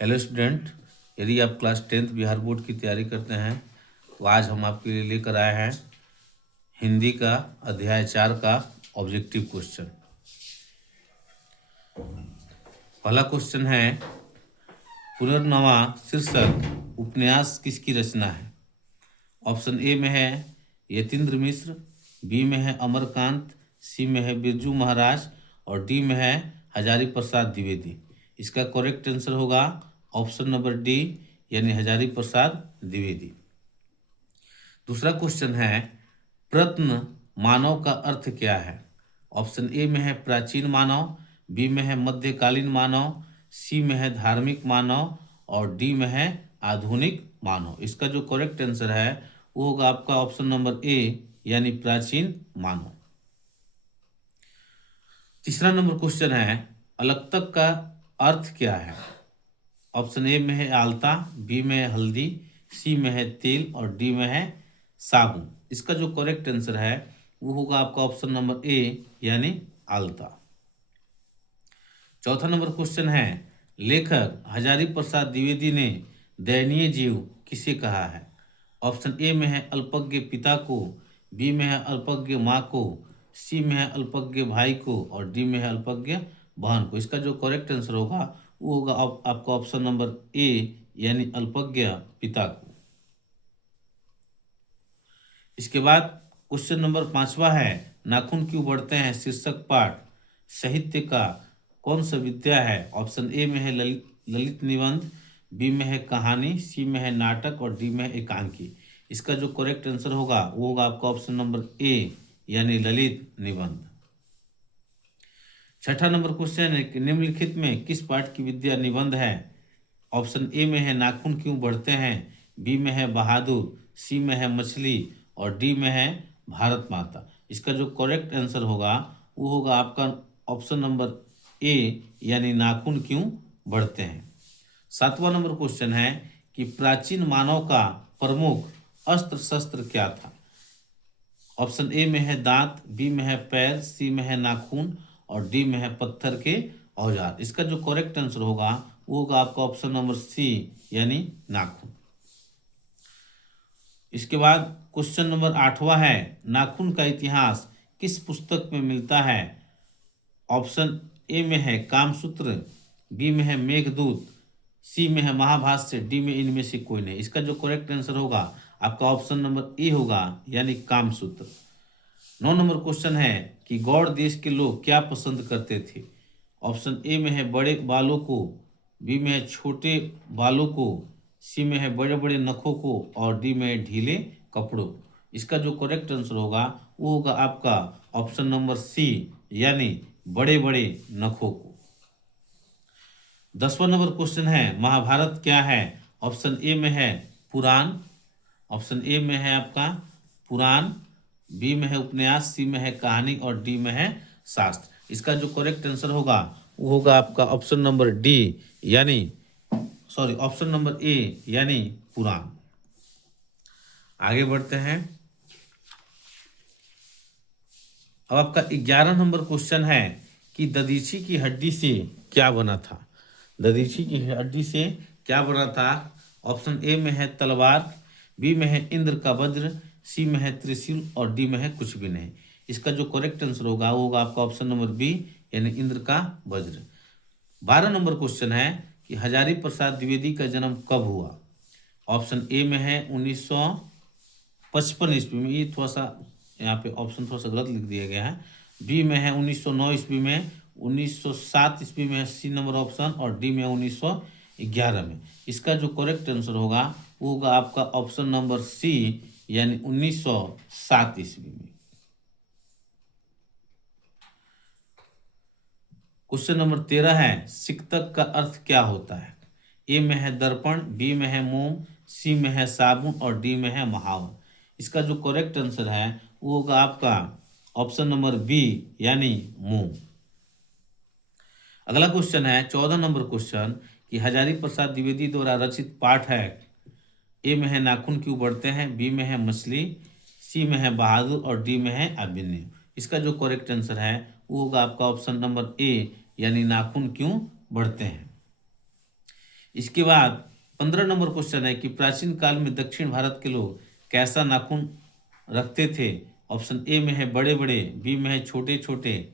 Hello student, यदि आप class 10th Bihar board की तैयारी करते हैं तो आज हम आपके लिए लेकर आए हैं हिंदी का अध्याय 4 का ऑब्जेक्टिव क्वेश्चन। पहला क्वेश्चन है, पुनर्नवा शीर्षक उपन्यास किसकी रचना है? ऑप्शन ए में है यतीन्द्र मिश्र, बी में है अमरकांत, सी में है बिरजू महाराज और डी में है हजारी प्रसाद द्विवेदी। इसका करेक्ट आंसर होगा ऑप्शन नंबर डी यानी हजारी प्रसाद द्विवेदी। दूसरा क्वेश्चन है, प्रत्न मानव का अर्थ क्या है? ऑप्शन ए में है प्राचीन मानव, बी में है मध्यकालीन मानव, सी में है धार्मिक मानव और डी में है आधुनिक मानव। इसका जो करेक्ट आंसर है वो होगा आपका ऑप्शन नंबर ए यानी प्राचीन मानव। तीसरा नंबर क्वेश्चन है, अलक्तक का अर्थ क्या है? ऑप्शन ए में है आलता, बी में है हल्दी, सी में है तेल और डी में है साबुन। इसका जो करेक्ट आंसर है वो होगा आपका ऑप्शन नंबर ए यानी आलता। चौथा नंबर क्वेश्चन है, लेखक हजारी प्रसाद द्विवेदी ने दयनीय जीव किसे कहा है? ऑप्शन ए में है अल्पज्ञ पिता को, बी में है अल्पज्ञ माँ को, सी में है अल्पज्ञ भाई को और डी में है अल्पज्ञ बहन को। इसका जो करेक्ट आंसर होगा वो होगा आपका ऑप्शन नंबर ए यानी अल्पज्ञ पिता को। इसके बाद क्वेश्चन नंबर 5वां है, नाखून क्यों बढ़ते हैं शीर्षक पाठ साहित्य का कौन सा विद्या है? ऑप्शन ए में है ललित निबंध, बी में है कहानी, सी में है नाटक और डी में है एकांकी। इसका जो करेक्ट आंसर होगा वो होगा आपका ऑप्शन नंबर ए यानी ललित निबंध। छठा नंबर क्वेश्चन है कि निम्नलिखित में किस पाठ की विद्या निबंध है? ऑप्शन ए में है नाखून क्यों बढ़ते हैं, बी में है बहादुर, सी में है मछली और डी में है भारत माता। इसका जो करेक्ट आंसर होगा वो होगा आपका ऑप्शन नंबर ए यानी नाखून क्यों बढ़ते हैं। सातवां नंबर क्वेश्चन है कि प्राचीन मानव का प्रमुख अस्त्र शस्त्र क्या था? ऑप्शन ए में है दांत, बी में है पैर, सी में है नाखून और डी में है पत्थर के औजार। इसका जो करेक्ट आंसर होगा वो होगा आपका ऑप्शन नंबर सी यानी नाखून। इसके बाद क्वेश्चन नंबर 8वां है, नाखून का इतिहास किस पुस्तक में मिलता है? ऑप्शन ए में है कामसूत्र, बी में है मेघदूत, सी में है महाभाष्य, डी में इनमें से कोई नहीं। इसका जो करेक्ट आंसर होगा आपका ऑप्शन नंबर ए होगा यानी कामसूत्र। 9 नंबर क्वेश्चन है कि गौड़ देश के लोग क्या पसंद करते थे? ऑप्शन ए में है बड़े बालों को, बी में है छोटे बालों को, सी में है बड़े बड़े नखों को और डी में है ढीले कपड़ों। इसका जो करेक्ट आंसर होगा वो होगा आपका ऑप्शन नंबर सी यानी बड़े बड़े नखों को। 10वां नंबर क्वेश्चन है, महाभारत क्या है? ऑप्शन ए में है पुराण, ऑप्शन ए में है आपका पुराण, बी में है उपन्यास, सी में है कहानी और डी में है शास्त्र। इसका जो करेक्ट आंसर होगा वो होगा आपका ऑप्शन नंबर डी यानी ऑप्शन नंबर ए यानी पुराण। आगे बढ़ते हैं। अब आपका 11 नंबर क्वेश्चन है कि दधीची की हड्डी से क्या बना था? दधीची की हड्डी से क्या बना था? ऑप्शन ए में है तलवार, बी में है इंद्र का वज्र, सी में है त्रिशूल और डी में है कुछ भी नहीं। इसका जो करेक्ट आंसर होगा वो होगा आपका ऑप्शन नंबर बी यानी इंद्र का वज्र। 12 नंबर क्वेश्चन है कि हजारी प्रसाद द्विवेदी का जन्म कब हुआ? ऑप्शन ए में है 1955 ईस्वी में, ये थोड़ा सा यहाँ पे ऑप्शन थोड़ा सा गलत लिख दिया गया है। बी में है 1909 ईस्वी में, 1907 ईस्वी में है सी नंबर ऑप्शन और डी में 1911 में। इसका जो करेक्ट आंसर होगा वो होगा आपका ऑप्शन नंबर सी यानी 1907 ईस्वी में। क्वेश्चन नंबर 13 है, सिक्तक का अर्थ क्या होता है? ए में है दर्पण, बी में है मोम, सी में है साबुन और डी में है महावर। इसका जो करेक्ट आंसर है वो होगा आपका ऑप्शन नंबर बी यानी मोम। अगला क्वेश्चन है 14 नंबर क्वेश्चन कि हजारी प्रसाद द्विवेदी द्वारा रचित पाठ है। ए में है नाखून क्यों बढ़ते हैं, बी में है मछली, सी में है बहादुर और डी में है अभिनय। इसका जो करेक्ट आंसर है वो होगा आपका ऑप्शन नंबर ए यानी नाखून क्यों बढ़ते हैं। इसके बाद 15 नंबर क्वेश्चन है कि प्राचीन काल में दक्षिण भारत के लोग कैसा नाखून रखते थे। ऑप्शन ए में है बड़े बड़े, बी में है छोटे छोटे,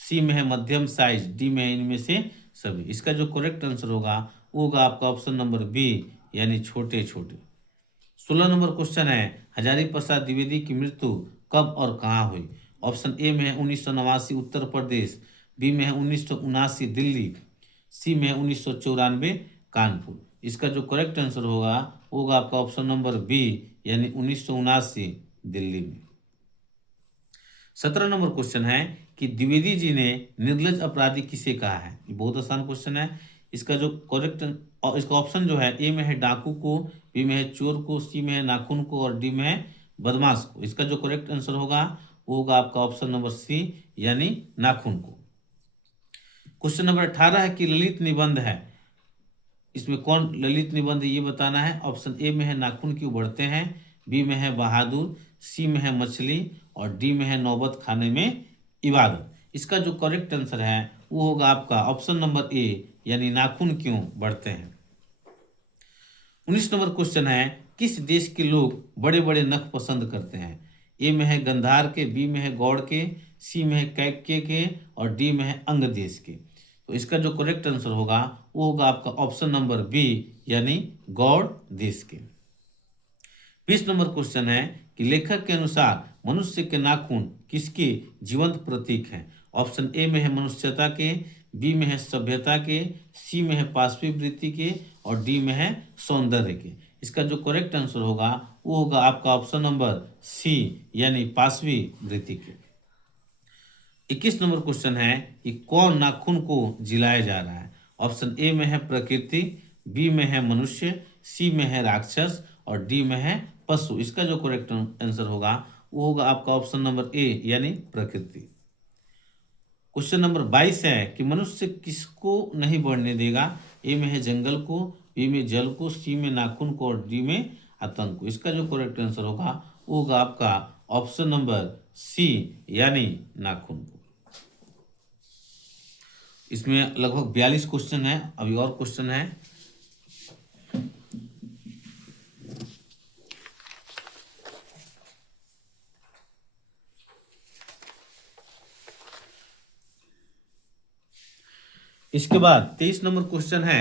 सी में है मध्यम साइज, डी में है इनमें से सभी। इसका जो करेक्ट आंसर होगा वो होगा आपका ऑप्शन नंबर बी, यानी छोटे छोटे। 16 नंबर क्वेश्चन है हजारी प्रसाद द्विवेदी की मृत्यु कब और कहाँ हुई। ऑप्शन ए में है 1989 उत्तर प्रदेश, बी में है 1979 दिल्ली, सी में है 1994 कानपुर। इसका जो करेक्ट आंसर होगा वो होगा आपका ऑप्शन नंबर बी, यानी 1979 दिल्ली में। 17 नंबर क्वेश्चन है कि द्विवेदी जी ने निर्लज अपराधी किसे कहा है। ये बहुत आसान क्वेश्चन है। इसका जो करेक्ट इसका ऑप्शन जो है ए में है डाकू को, बी में है चोर को, सी में है नाखून को और डी में है बदमाश को। इसका जो करेक्ट आंसर होगा वो होगा आपका ऑप्शन नंबर सी, यानी नाखून को। क्वेश्चन नंबर 18 है कि ललित निबंध है, इसमें कौन ललित निबंध ये बताना है। ऑप्शन ए में है नाखून क्यों बढ़ते हैं, बी में है बहादुर, सी में है मछली और डी में है नौबत खाने में इबादत। इसका जो करेक्ट आंसर है वो होगा आपका ऑप्शन नंबर ए, यानी नाखून क्यों बढ़ते हैं। 19 नंबर क्वेश्चन है किस देश के लोग बड़े बड़े नख पसंद करते हैं। ए में है गंधार के, बी में है गौड़ के, सी में है कैक्य के और डी में है अंग देश के। तो इसका जो करेक्ट आंसर होगा वो होगा आपका ऑप्शन नंबर बी, यानी गौड़ देश के। 20 नंबर क्वेश्चन है कि लेखक के अनुसार मनुष्य के नाखून किसके जीवंत प्रतीक हैं। ऑप्शन ए में है मनुष्यता के, बी में है सभ्यता के, सी में है पाशवी वृत्ति के और डी में है सौंदर्य के। इसका जो करेक्ट आंसर होगा वो होगा आपका ऑप्शन नंबर सी, यानी पाशवी वृत्ति के। 21 नंबर क्वेश्चन है कि कौन नाखून को जिलाया जा रहा है। ऑप्शन ए में है प्रकृति, बी में है मनुष्य, सी में है राक्षस और डी में है पशु। इसका जो करेक्ट आंसर होगा वो होगा आपका ऑप्शन नंबर ए, यानी प्रकृति। क्वेश्चन नंबर 22 है कि मनुष्य किसको नहीं बढ़ने देगा। ए में है जंगल को, बी में जल को, सी में नाखून को और डी में आतंक को। इसका जो करेक्ट आंसर होगा वो होगा आपका ऑप्शन नंबर सी, यानी नाखून को। इसमें लगभग 42 क्वेश्चन है, अभी और क्वेश्चन है। इसके बाद 23 नंबर क्वेश्चन है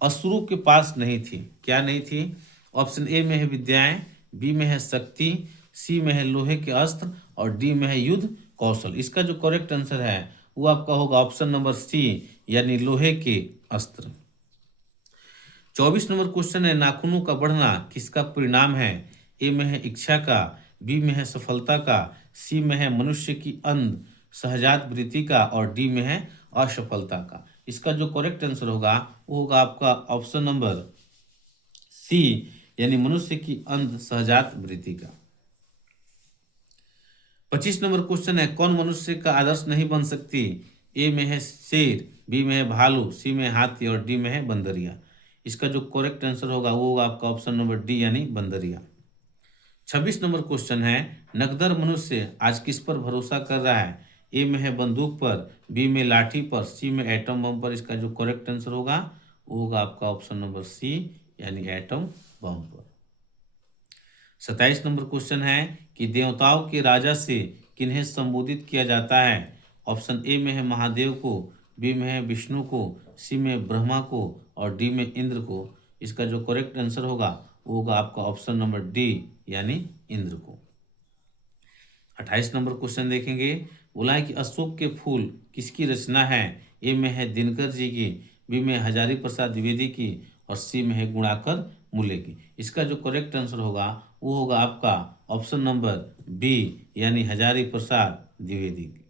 असुरों के पास नहीं थी, क्या नहीं थी। ऑप्शन ए में है विद्याएं, बी में है शक्ति, सी में है लोहे के अस्त्र और डी में है युद्ध कौशल। इसका जो करेक्ट आंसर है वो आपका होगा ऑप्शन नंबर सी, यानी लोहे के अस्त्र। 24 नंबर क्वेश्चन है नाखूनों का बढ़ना किसका परिणाम है। ए में है इच्छा का, बी में है सफलता का, सी में है मनुष्य की अंध सहजात वृत्ति का और डी में है असफलता का। इसका जो करेक्ट आंसर होगा वो होगा आपका ऑप्शन नंबर सी, यानी मनुष्य की अंध सहजात वृत्ति का। 25 नंबर क्वेश्चन है कौन मनुष्य का आदर्श नहीं बन सकती। ए में है शेर, बी में है भालू, सी में है हाथी और डी में है बंदरिया। इसका जो करेक्ट आंसर होगा वो होगा आपका ऑप्शन नंबर डी, यानी बंदरिया। 26 नंबर क्वेश्चन है नकदर मनुष्य आज किस पर भरोसा कर रहा है। ए में है बंदूक पर, बी में लाठी पर, सी में एटम बम पर। इसका जो करेक्ट आंसर होगा वो होगा आपका ऑप्शन नंबर सी, यानी एटम बम पर। 27 नंबर क्वेश्चन है कि देवताओं के राजा से किन्हें संबोधित किया जाता है। ऑप्शन ए में है महादेव को, बी में है विष्णु को, सी में ब्रह्मा को और डी में इंद्र को। इसका जो करेक्ट आंसर होगा वो होगा आपका ऑप्शन नंबर डी, यानी इंद्र को। 28 नंबर क्वेश्चन देखेंगे, बोला है कि अशोक के फूल किसकी रचना है। ए में है दिनकर जी की, बी में हजारी प्रसाद द्विवेदी की और सी में है गुणाकर मूल्य की। इसका जो करेक्ट आंसर होगा वो होगा आपका ऑप्शन नंबर बी, यानी हजारी प्रसाद द्विवेदी की।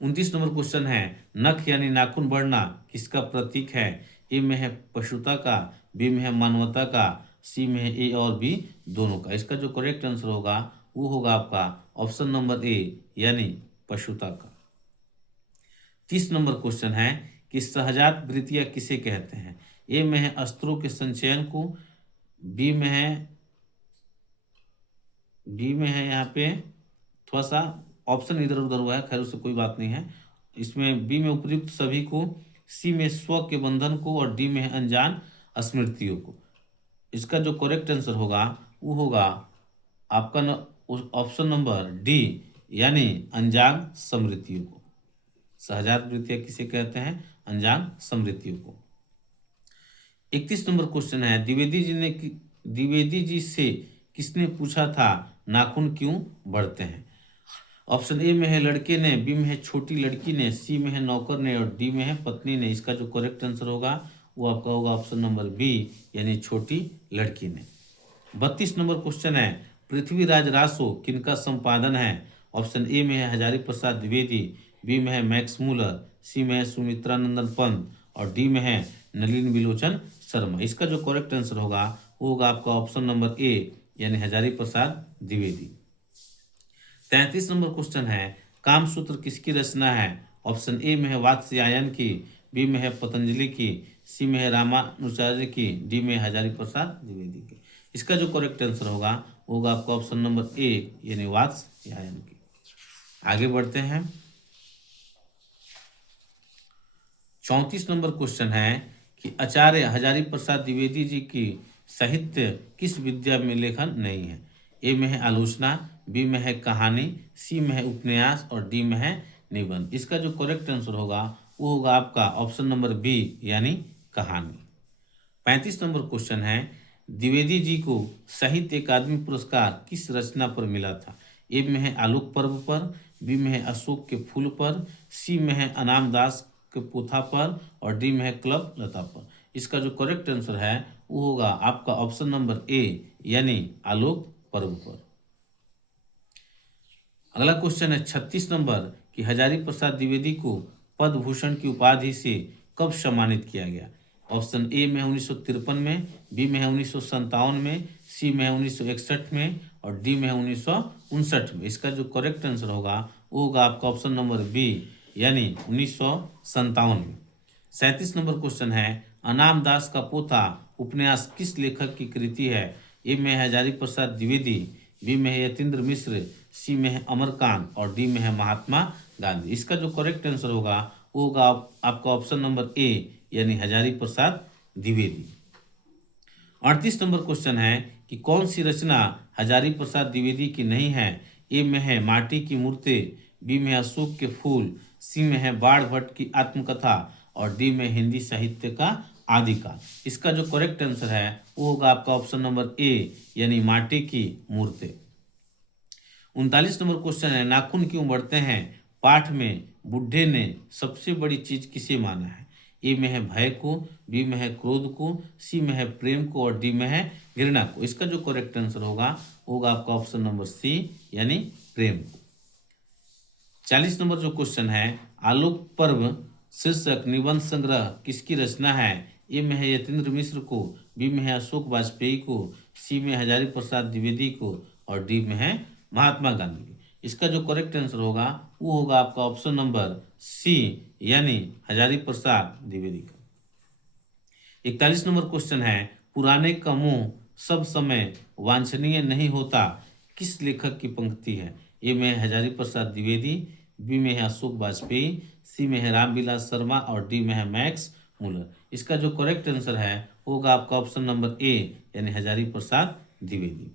29 नंबर क्वेश्चन है नख यानी नाखून बढ़ना किसका प्रतीक है। ए में है पशुता का, बी में है मानवता का, सी में है ए और बी दोनों का। इसका जो करेक्ट आंसर होगा वो होगा आपका ऑप्शन नंबर ए, यानी पशुता का। 30 नंबर क्वेश्चन है कि सहजात वृत्तियां किसे कहते हैं। ए में है अस्त्रों के संचयन को, बी में है यहाँ पे थोड़ा सा ऑप्शन इधर उधर हुआ है, खैर उससे कोई बात नहीं है। इसमें बी में उपयुक्त सभी को, सी में स्व के बंधन को और डी में है अनजान स्मृतियों को। इसका जो करेक्ट आंसर होगा वो होगा आपका ऑप्शन नंबर डी, यानी अनजान स्मृतियों को। सहजात वृत्तियां किसे कहते हैं? अनजान स्मृतियों को। 31 नंबर क्वेश्चन है, द्विवेदी जी से किसने पूछा था नाखून क्यों बढ़ते हैं? ऑप्शन ए में है लड़के ने, बी में है छोटी लड़की ने, सी में है नौकर ने और डी में है पत्नी ने। इसका जो करेक्ट आंसर होगा वो आपका होगा ऑप्शन नंबर बी, यानी छोटी लड़की ने। 32 नंबर क्वेश्चन है, पृथ्वीराज रासो किनका संपादन है? ऑप्शन ए में है हजारी प्रसाद द्विवेदी, बी में है मैक्स मूलर, सी में है सुमित्रानंदन पंत और डी में है नलिन बिलोचन शर्मा। इसका जो करेक्ट आंसर होगा वो होगा आपका ऑप्शन नंबर ए, यानी हजारी प्रसाद द्विवेदी। 33 नंबर क्वेश्चन है, कामसूत्र किसकी रचना है? ऑप्शन ए में है वात्स्यायन की, बी में है पतंजलि की, सी में है रामानुजाचार्य की, डी में है हजारी प्रसाद द्विवेदी की। इसका जो करेक्ट आंसर होगा वो होगा आपका ऑप्शन नंबर ए, यानी वात्स्यायन की। आगे बढ़ते हैं। 34 नंबर क्वेश्चन है कि आचार्य हजारी प्रसाद द्विवेदी जी की साहित्य किस विद्या में लेखन नहीं है? ए में है आलोचना, बी में है कहानी, सी में है उपन्यास और डी में है निबंध। इसका जो करेक्ट आंसर होगा वो होगा आपका ऑप्शन नंबर बी, यानी कहानी। 35 नंबर क्वेश्चन है, द्विवेदी जी को साहित्य अकादमी पुरस्कार किस रचना पर मिला था? ए में है आलोक पर्व पर, बी में है अशोक के फूल पर, सी में है अनाम दास के पोथा पर और डी में है क्लब लता पर। इसका जो करेक्ट आंसर है वो होगा आपका ऑप्शन नंबर ए, यानी आलोक पर्व पर। अगला क्वेश्चन है 36 नंबर कि हजारी प्रसाद द्विवेदी को पद्म भूषण की उपाधि से कब सम्मानित किया गया? ऑप्शन ए में 1953 में, बी में है 1957 में, सी में है 1961 में और डी में है 1959 में। इसका जो करेक्ट आंसर होगा वो होगा आपका ऑप्शन नंबर बी, यानी 1957 में। 37 नंबर क्वेश्चन है, अनाम दास का पोथा उपन्यास किस लेखक की कृति है? ए में है हजारी प्रसाद द्विवेदी, बी में है यतीन्द्र मिश्र, सी में है अमरकांत और डी में है महात्मा गांधी। इसका जो करेक्ट आंसर होगा वो होगा आपका ऑप्शन नंबर ए, यानी हजारी प्रसाद द्विवेदी। 38 नंबर क्वेश्चन है कि कौन सी रचना हजारी प्रसाद द्विवेदी की नहीं है? ए में है माटी की मूर्तें, बी में अशोक के फूल, सी में है बाण भट्ट की आत्मकथा और डी में हिंदी साहित्य का आदिकाल। इसका जो करेक्ट आंसर है वो होगा आपका ऑप्शन नंबर ए, यानी माटी की मूर्तें। 39 नंबर क्वेश्चन है, नाखून क्यों बढ़ते हैं? पाठ में बुढ़े ने सबसे बड़ी चीज किसे माना है? ए में है भय को, बी में है क्रोध को, सी में है प्रेम को और डी में है घृणा को। इसका जो करेक्ट आंसर होगा आपका ऑप्शन नंबर सी, यानी प्रेम को। 40 नंबर जो क्वेश्चन है, आलोक पर्व शीर्षक निबंध संग्रह किसकी रचना है? ए में है यतीन्द्र मिश्र को, बी में है अशोक वाजपेयी को, सी में हजारी प्रसाद द्विवेदी को और डी में है महात्मा गांधी की। इसका जो करेक्ट आंसर होगा वो होगा आपका ऑप्शन नंबर सी, यानी हजारी प्रसाद द्विवेदी का। 41 नंबर क्वेश्चन है, पुराने का मुंह सब समय वांछनीय नहीं होता किस लेखक की पंक्ति है? ए में है हजारी प्रसाद द्विवेदी, बी में है अशोक वाजपेयी, सी में है रामविलास शर्मा और डी में है मैक्स मूलर। इसका जो करेक्ट आंसर है होगा आपका ऑप्शन नंबर ए, यानी हजारी प्रसाद द्विवेदी।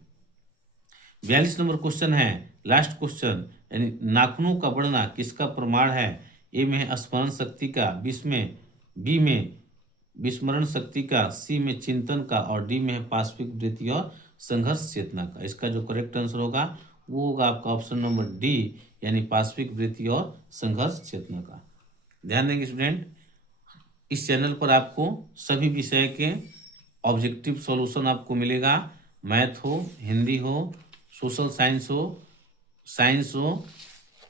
42 नंबर क्वेश्चन है, लास्ट क्वेश्चन, यानी नाखूनों का बढ़ना किसका प्रमाण है? ए में है स्मरण शक्ति का, बी में विस्मरण शक्ति का, सी में चिंतन का और डी में है पाशविक वृत्ति और संघर्ष चेतना का। इसका जो करेक्ट आंसर होगा वो होगा आपका ऑप्शन नंबर डी, यानी पाशविक वृत्ति और संघर्ष चेतना का। ध्यान देंगे स्टूडेंट, इस चैनल पर आपको सभी विषय के ऑब्जेक्टिव सॉल्यूशन आपको मिलेगा। मैथ हो, हिंदी हो, सोशल साइंस हो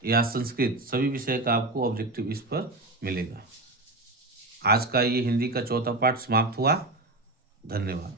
या संस्कृत, सभी विषय का आपको ऑब्जेक्टिव इस पर मिलेगा। आज का ये हिंदी का चौथा पाठ समाप्त हुआ। धन्यवाद।